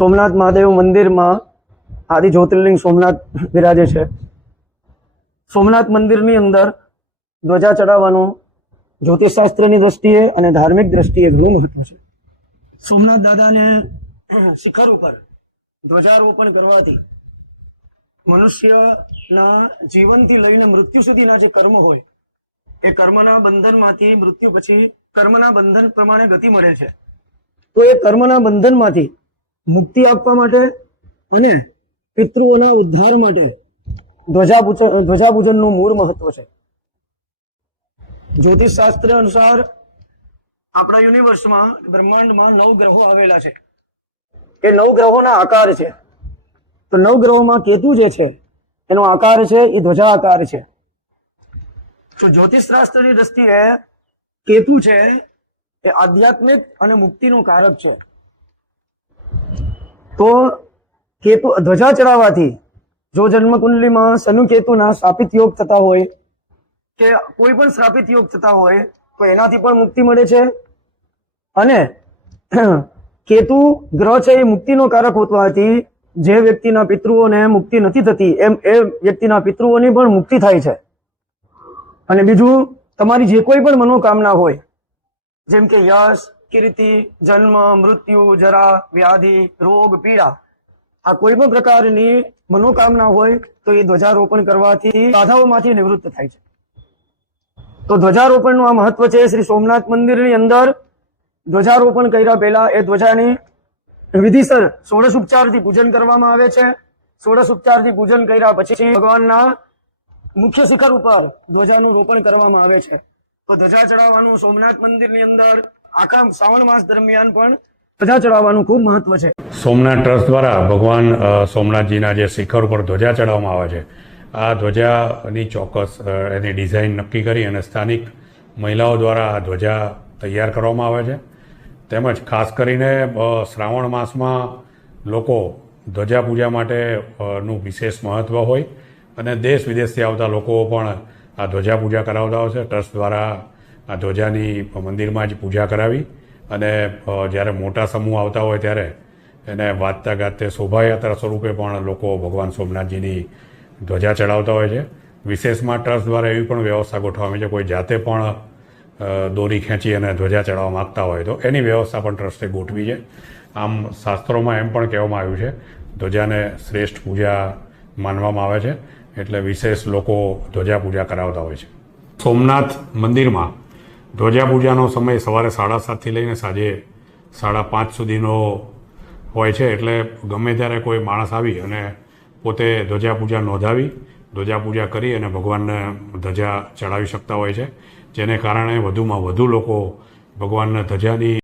સોમનાથ મહાદેવ મંદિરમાં આદિ જ્યોતિર્લિંગ સોમનાથ બિરાજે છે. સોમનાથ મંદિરની અંદર ધ્વજા ચડાવવાનું જ્યોતિષશાસ્ત્રની દ્રષ્ટિએ અને ધાર્મિક દ્રષ્ટિએ ઘણું મહત્વ છે. સોમનાથ દાદાને શિખર ઉપર ધ્વજારોપણ કરવાથી મનુષ્યના જીવનથી લઈને મૃત્યુ સુધીના જે કર્મ હોય, એ કર્મના બંધનમાંથી મૃત્યુ પછી કર્મના બંધન પ્રમાણે ગતિ મળે છે. તો એ કર્મના બંધનમાંથી મુક્તિ આપવા માટે અને પિતૃઓના ઉદ્ધાર માટે ધ્વજાપૂજન ધ્વજાપૂજનનું મૂળ મહત્વ છે. જ્યોતિષ શાસ્ત્ર અનુસાર આપણા યુનિવર્સમાં બ્રહ્માંડમાં નવ ગ્રહો આવેલા છે. એ નવ ગ્રહોના આકાર છે. તો નવ ગ્રહોમાં કેતુ જે છે, એનો આકાર છે, એ ધ્વજા આકાર છે. તો જ્યોતિષ શાસ્ત્રની દ્રષ્ટિએ કેતુ છે એ આધ્યાત્મિક અને મુક્તિનું કારક છે. તો કેતુ ધ્વજા ચડાવવાથી જો જન્મકુંડલીમાં શનુ કેતુના સ્થાપિત યોગ થતા હોય કે કોઈ પણ સ્થાપિત યોગ થતા હોય, તો એનાથી પણ મુક્તિ મળે છે. અને કેતુ ગ્રહ છે એ મુક્તિનો કારક હોવાથી જે વ્યક્તિના પિતૃઓને મુક્તિ નથી થતી, એમ એ વ્યક્તિના પિતૃઓની પણ મુક્તિ થાય છે. અને બીજું, તમારી જે કોઈ પણ મનોકામના હોય, જેમ કે યશ કીર્તિ, જન્મ, મૃત્યુ, જરા, વ્યાધિ, રોગ, પીડા. આ કોઈ પણ પ્રકારની મનોકામના હોય તો એ ધ્વજારોપણ કરવાથી બાધાઓમાંથી નિવૃત્ત થાય છે. તો ધ્વજારોપણનું આ મહત્વ છે, શ્રી સોમનાથ મંદિરની અંદર ધ્વજારોપણ કર્યા પહેલા એ ધ્વજાની વિધિસર ષોડશ ઉપચારથી પૂજન કરવામાં આવે છે. ષોડશ ઉપચારથી પૂજન કર્યા પછી ભગવાનના મુખ્ય શિખર ઉપર ધ્વજાનું રોપણ કરવામાં આવે છે. તો ધ્વજા ચડાવવાનું સોમનાથ મંદિરની અંદર આખા શ્રાવણ માસ દરમિયાન પણ ધજા ચડાવવાનું ખૂબ મહત્વ છે. સોમનાથ ટ્રસ્ટ દ્વારા ભગવાન સોમનાથજીના જે શિખર ઉપર ધ્વજા ચડાવવામાં આવે છે, આ ધ્વજાની ચોક્કસ એની ડિઝાઇન નક્કી કરી અને સ્થાનિક મહિલાઓ દ્વારા આ ધ્વજા તૈયાર કરવામાં આવે છે. તેમજ ખાસ કરીને શ્રાવણ માસમાં લોકો ધ્વજા પૂજા માટે નું વિશેષ મહત્ત્વ હોય અને દેશ વિદેશથી આવતા લોકો પણ આ ધ્વજા પૂજા કરાવતા હોય છે. ટ્રસ્ટ દ્વારા આ ધ્વજાની મંદિરમાં જ પૂજા કરાવી અને જ્યારે મોટા સમૂહ આવતા હોય ત્યારે એને વાતતા ગાતે શોભાયાત્રા સ્વરૂપે પણ લોકો ભગવાન સોમનાથજીની ધ્વજા ચડાવતા હોય છે. વિશેષમાં ટ્રસ્ટ દ્વારા એવી પણ વ્યવસ્થા ગોઠવવામાં છે. કોઈ જાતે પણ દોરી ખેંચી અને ધ્વજા ચડાવવા માગતા હોય તો એની વ્યવસ્થા પણ ટ્રસ્ટે ગોઠવી છે. આમ શાસ્ત્રોમાં એમ પણ કહેવામાં આવ્યું છે, ધ્વજાને શ્રેષ્ઠ પૂજા માનવામાં આવે છે. એટલે વિશેષ લોકો ધ્વજા પૂજા કરાવતા હોય છે. સોમનાથ મંદિરમાં ધ્વજા પૂજાનો સમય સવારે સાડા સાતથી લઈને સાંજે સાડા પાંચ સુધીનો હોય છે. એટલે ગમે ત્યારે કોઈ માણસ આવી અને પોતે ધ્વજા પૂજા નોંધાવી ધ્વજા પૂજા કરી અને ભગવાનને ધજા ચડાવી શકતા હોય છે. જેને કારણે વધુમાં વધુ લોકો ભગવાનના ધજાની